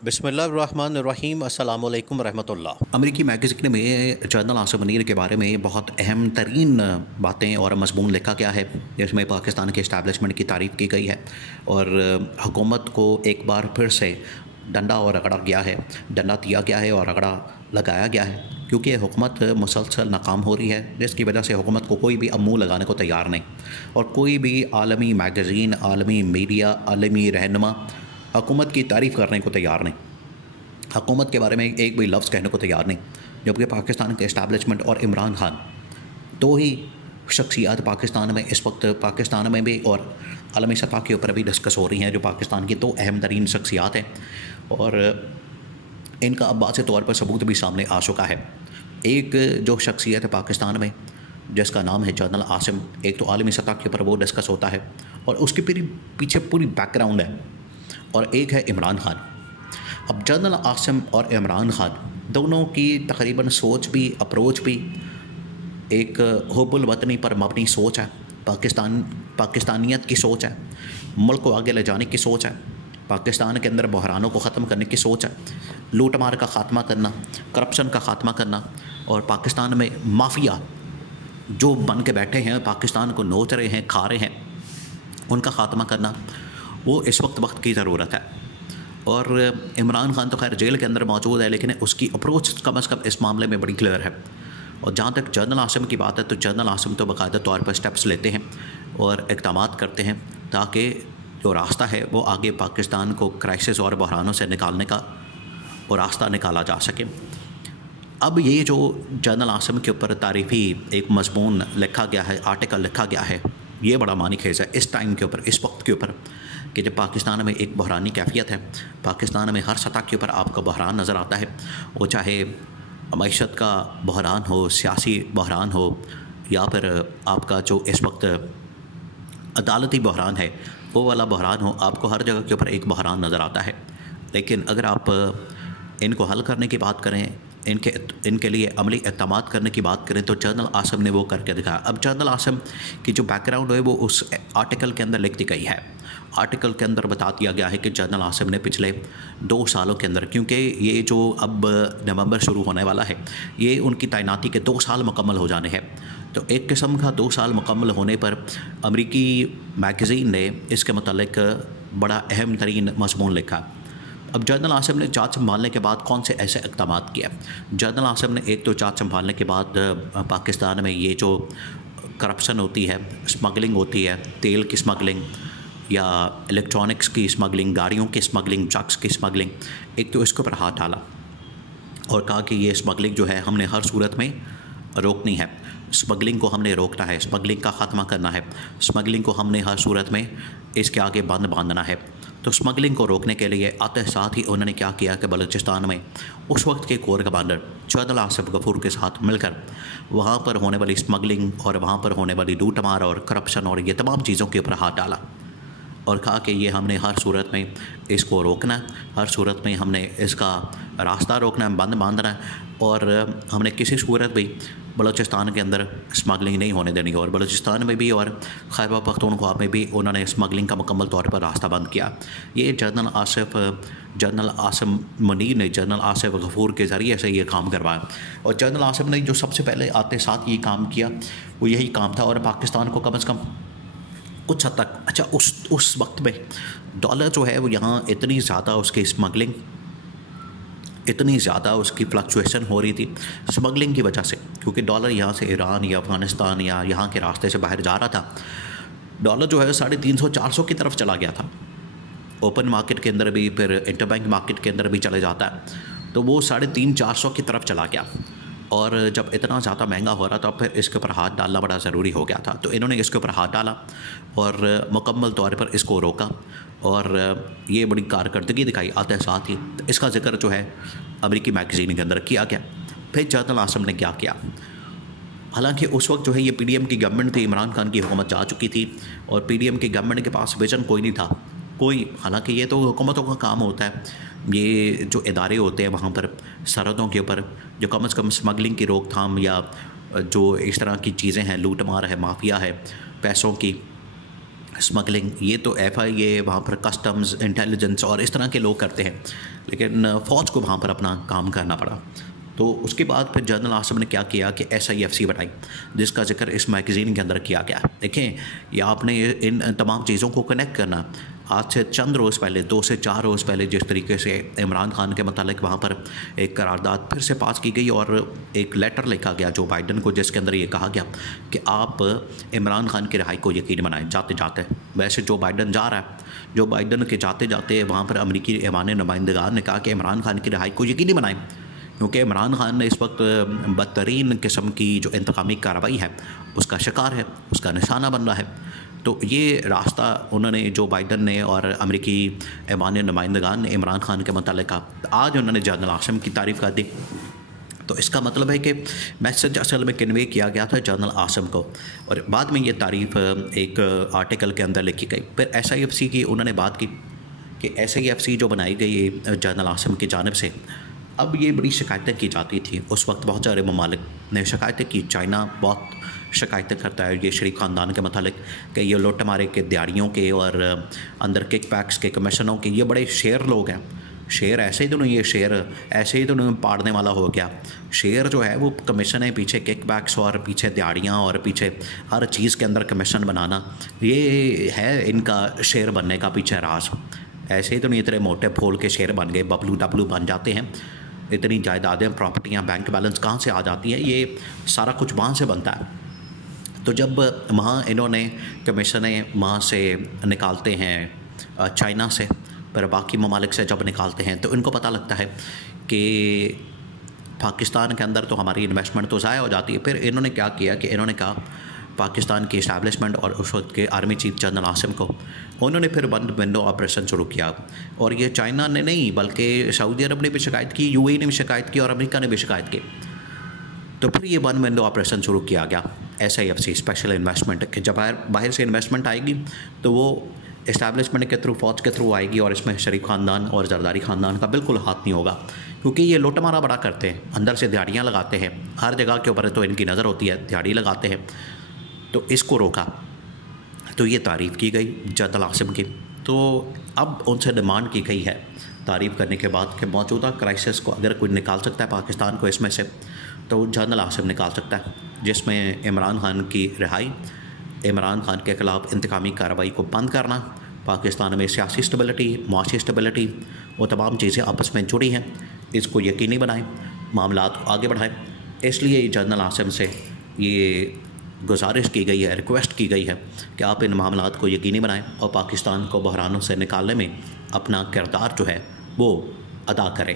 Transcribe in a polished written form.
बिस्मिल्लाहिर्रहमानिर्रहीम अस्सलाम वालेकुम रहमतुल्लाह। अमेरिकी मैगज़ीन में जनरल आसिम मुनीर के बारे में बहुत अहम तरीन बातें और मज़मून लिखा गया है, जिसमें पाकिस्तान के इस्टेब्लिशमेंट की तारीफ़ की गई है और हुकूमत को एक बार फिर से डंडा और रगड़ा गया है, डंडा दिया गया है और रगड़ा लगाया गया है, क्योंकि हुकूमत मुसलसल नाकाम हो रही है, जिसकी वजह से हुकूमत को कोई भी अब मुँह लगाने को तैयार नहीं और कोई भी आलमी मैगज़ीन, आलमी मीडिया, आलमी रहनुमा हुकूमत की तारीफ़ करने को तैयार नहीं, हुकूमत के बारे में एक भी लफ्ज़ कहने को तैयार नहीं। जबकि पाकिस्तान के इस्टेब्लिशमेंट और इमरान खान दो ही शख्सियत पाकिस्तान में इस वक्त पाकिस्तान में भी और आलमी सतह के ऊपर भी डिस्कस हो रही हैं, जो पाकिस्तान की दो अहम तरीन शख्सियत हैं और इनका अब वाज़ेह तौर पर सबूत भी सामने आ चुका है। एक जो शख्सियत है पाकिस्तान में जिसका नाम है जनरल आसिम, एक तो आलमी सतह के ऊपर वो डिस्कस होता है और उसके पीछे पूरी बैकग्राउंड है, और एक है इमरान खान। अब जनरल आसिम और इमरान खान दोनों की तकरीबन सोच भी, अप्रोच भी एक हुब्बुल वतनी पर मबनी सोच है, पाकिस्तानियत की सोच है, मुल्क को आगे ले जाने की सोच है, पाकिस्तान के अंदर बहरानों को ख़त्म करने की सोच है, लूट मार का ख़ात्मा करना, करप्शन का ख़ात्मा करना और पाकिस्तान में माफिया जो बन के बैठे हैं, पाकिस्तान को नोच रहे हैं, खा रहे हैं, उनका ख़ात्मा करना, वो इस वक्त की ज़रूरत है। और इमरान खान तो खैर जेल के अंदर मौजूद है, लेकिन उसकी अप्रोच कम अज़ कम इस मामले में बड़ी क्लियर है। और जहाँ तक जनरल आसिम की बात है, तो जनरल आसिम तो बाकायदा तौर पर स्टेप्स लेते हैं और इक़दामात करते हैं ताकि जो रास्ता है वो आगे पाकिस्तान को क्राइसिस और बहरानों से निकालने का वो रास्ता निकाला जा सके। अब ये जो जनरल आसिम के ऊपर तारीफ़ी एक मज़मून लिखा गया है, आर्टिकल लिखा गया है, ये बड़ा मानी खेज़ है इस टाइम के ऊपर, इस वक्त के ऊपर, कि जब पाकिस्तान में एक बहरानी कैफियत है, पाकिस्तान में हर सतह के ऊपर आपको बहरान नज़र आता है, वो चाहे मईशत का बहरान हो, सियासी बहरान हो, या फिर आपका जो इस वक्त अदालती बहरान है वो वाला बहरान हो, आपको हर जगह के ऊपर एक बहरान नज़र आता है। लेकिन अगर आप इनको हल करने की बात करें, इनके लिए अमली इक़दामात करने की बात करें, तो जनरल आसिम ने वो करके दिखाया। अब जनरल आसिम की जो बैकग्राउंड है वो उस आर्टिकल के अंदर लिख दी गई है। आर्टिकल के अंदर बता दिया गया है कि जनरल आसिम ने पिछले 2 सालों के अंदर, क्योंकि ये जो अब नवंबर शुरू होने वाला है, ये उनकी तैनाती के 2 साल मुकम्मल हो जाने हैं, तो एक किस्म का 2 साल मुकम्मल होने पर अमरीकी मैगज़ीन ने इसके मतलब बड़ा अहम तरीन मज़मून लिखा। अब जनरल आसिम ने चार्ज संभालने के बाद कौन से ऐसे इक़दामात किया? जनरल आसिम ने एक तो चार्ज संभालने के बाद पाकिस्तान में ये जो करप्शन होती है, स्मगलिंग होती है, तेल की स्मगलिंग या इलेक्ट्रॉनिक्स की स्मगलिंग, गाड़ियों की स्मगलिंग, ड्रग्स की स्मगलिंग, एक तो इसके ऊपर हाथ डाला और कहा कि ये स्मगलिंग जो है हमने हर सूरत में रोकनी है, स्मगलिंग को हमने रोकना है, स्मगलिंग का ख़ात्मा करना है, स्मगलिंग को हमने हर सूरत में इसके आगे बंद बांधना है। तो स्मगलिंग को रोकने के लिए आते साथ ही उन्होंने क्या किया कि बलूचिस्तान में उस वक्त के corps commander general Asif Ghafoor के साथ मिलकर वहाँ पर होने वाली स्मगलिंग और वहाँ पर होने वाली लूटमार और करप्शन और ये तमाम चीज़ों के ऊपर हाथ डाला और कहा कि ये हमने हर सूरत में इसको रोकना है, हर सूरत में हमने इसका रास्ता रोकना है, बंद बांधना है और हमने किसी सूरत भी बलूचिस्तान के अंदर स्मगलिंग नहीं होने देनी। और बलूचिस्तान में भी और खैबर पख्तूनख्वा में भी उन्होंने स्मगलिंग का मुकम्मल तौर पर रास्ता बंद किया। ये जनरल आसिम मुनीर ने जनरल आसिफ गफूर के ज़रिए से ये काम करवाया और जनरल आसिफ ने जो सबसे पहले आते साथ ये काम किया वो यही काम था। और पाकिस्तान को कम अज़ कम कुछ हद तक, अच्छा उस वक्त में डॉलर जो है वो यहाँ इतनी ज़्यादा उसकी स्मगलिंग, इतनी ज़्यादा उसकी फ्लक्चुएशन हो रही थी स्मगलिंग की वजह से, क्योंकि डॉलर यहाँ से ईरान या अफ़गानिस्तान या यहाँ के रास्ते से बाहर जा रहा था। डॉलर जो है 350-400 की तरफ चला गया था, ओपन मार्केट के अंदर भी, फिर इंटरबैंक मार्केट के अंदर भी चले जाता है, तो वो 350-400 की तरफ चला गया। और जब इतना ज़्यादा महंगा हो रहा था फिर इसके ऊपर हाथ डालना बड़ा ज़रूरी हो गया था, तो इन्होंने इसके ऊपर हाथ डाला और मुकम्मल तौर पर इसको रोका और ये बड़ी कारकर्दगी दिखाई आते साथ ही। तो इसका ज़िक्र जो है अमेरिकी मैगज़ीन के अंदर किया गया। फिर जनरल आसिम ने क्या किया? हालांकि उस वक्त जो है ये पीडीएम की गवर्नमेंट थी, इमरान खान की हुकूमत जा चुकी थी और पीडीएम की गवर्नमेंट के पास विजन कोई नहीं था, कोई। हालांकि ये तो हुकूमतों का काम होता है, ये जो इदारे होते हैं वहाँ पर सरहदों के ऊपर जो कम से कम स्मगलिंग की रोकथाम या जो इस तरह की चीज़ें हैं, लूट मार है, माफिया है, पैसों की स्मगलिंग, ये तो FIA वहाँ पर कस्टम्स, इंटेलिजेंस और इस तरह के लोग करते हैं। لیکن فوج کو وہاں پر اپنا کام کرنا پڑا۔ تو اس کے بعد پھر جنرل عاصم نے کیا کیا کہ SIFC بنائی، جس کا ذکر اس میگزین کے اندر کیا گیا۔ دیکھیں، یہ آپ نے ان تمام چیزوں کو کنیکٹ کرنا۔ آج سے چند روز پہلے، 2 سے 4 روز پہلے جس طریقے سے عمران خان کے متعلق وہاں پر ایک قرارداد پھر سے پاس کی گئی اور ایک لیٹر لکھا گیا جو بائیڈن کو، جس کے اندر یہ کہا گیا کہ آپ عمران خان کی رہائی کو یقینی بنائیں جاتے جاتے۔ ویسے جو بائیڈن جا رہا ہے، جو بائیڈن کے جاتے جاتے وہاں پر امریکی ایوان نمائندگان نے کہا کہ عمران خان کی رہائی کو یقینی بنائیں، کیونکہ عمران خان نے اس وقت بدترین قسم کی جو انتقامی کارروائی ہے اس کا شکار ہے، اس کا نشانہ بن رہا ہے۔ تو یہ راستہ انہوں نے، جو بائیڈن نے اور امریکی ایوان نمائندگان نے عمران خان کے متعلق آج انہوں نے جنرل عاصم کی تعریف کر دی۔ تو اس کا مطلب ہے کہ میسج اصل میں کنوے کیا گیا تھا جنرل عاصم کو، اور بعد میں یہ تعریف ایک آرٹیکل کے اندر لکھی گئی۔ پھر SIFC کی انہوں نے بات کی کہ SIFC جو بنائی گئی جنرل عاصم کی جانب سے، اب یہ بڑی شکایتیں کی جاتی تھیں اس وقت، بہت سارے ممالک نے شکایتیں کی۔ چائنا بہت شکایتیں کرتا ہے یہ شریف خاندان کے متعلق کہ یہ لوٹ مارے کے دیہڑیوں کے اور اندر کک بیکس کے کمیشنوں کے یہ بڑے شیر لوگ ہیں۔ شیر ایسے ہی تو نہیں، یہ شیر ایسے ہی تو نہیں پاڑنے والا ہو گیا۔ شیر جو ہے وہ کمیشن ہے، پیچھے کک بیکس اور پیچھے دیہڑیاں اور پیچھے ہر چیز کے اندر کمیشن بنانا، یہ ہے ان کا شیر بننے کا پیچھے راز۔ ایسے ہی تو نہیں اتنے موٹے پھول کے شیر بن گئے، ببلو ڈبلو بن جاتے ہیں۔ اتنی جائیدادیں، پراپرٹیاں، بینک بیلنس کہاں سے آ جاتی ہیں؟ یہ سارا کچھ وہاں سے بنتا ہے۔ تو جب وہاں انہوں نے کمیشنیں وہاں سے نکالتے ہیں، چائنا سے، پھر باقی ممالک سے جب نکالتے ہیں تو ان کو پتہ لگتا ہے کہ پاکستان کے اندر تو ہماری انویسٹمنٹ تو ضائع ہو جاتی ہے۔ پھر انہوں نے کیا کیا کہ انہوں نے کہا پاکستان کی اسٹیبلشمنٹ اور اس وقت کے آرمی چیف جنرل عاصم کو، انہوں نے پھر بند ونڈو آپریشن شروع کیا۔ اور یہ چائنا نے نہیں بلکہ سعودی عرب نے بھی شکایت کی، UAE نے بھی شکایت کی اور امریکہ نے بھی شکایت کی۔ تو پھر یہ ون ونڈو آپریشن شروع کیا گیا SIFC اسپیشل انویسٹمنٹ، کہ جب باہر سے انویسٹمنٹ آئے گی تو وہ اسٹیبلشمنٹ کے تھرو، فوج کے تھرو آئے گی، اور اس میں شریف خاندان اور زرداری خاندان کا بالکل ہاتھ نہیں ہوگا، کیونکہ یہ لوٹ مارا بڑا کرتے ہیں، اندر سے دیہڑیاں لگاتے ہیں، ہر جگہ کے اوپر تو ان کی نظر ہوتی ہے، دیہڑی لگاتے ہیں۔ تو اس کو روکا، تو یہ تعریف کی گئی جنرل عاصم کی۔ تو اب ان سے ڈیمانڈ کی گئی ہے تعریف کرنے کے بعد کہ موجودہ کرائسس کو اگر کوئی نکال سکتا ہے پاکستان کو اس میں سے، تو جنرل عاصم نکال سکتا ہے، جس میں عمران خان کی رہائی، عمران خان کے خلاف انتقامی کارروائی کو بند کرنا، پاکستان میں سیاسی اسٹیبلٹی، معاشی اسٹیبلٹی، وہ تمام چیزیں آپس میں جڑی ہیں، اس کو یقینی بنائیں، معاملات کو آگے بڑھائیں۔ اس لیے جنرل عاصم سے یہ گزارش کی گئی ہے، ریکویسٹ کی گئی ہے کہ آپ ان معاملات کو یقینی بنائیں اور پاکستان کو بحرانوں سے نکالنے میں اپنا کردار جو ہے وہ ادا کریں۔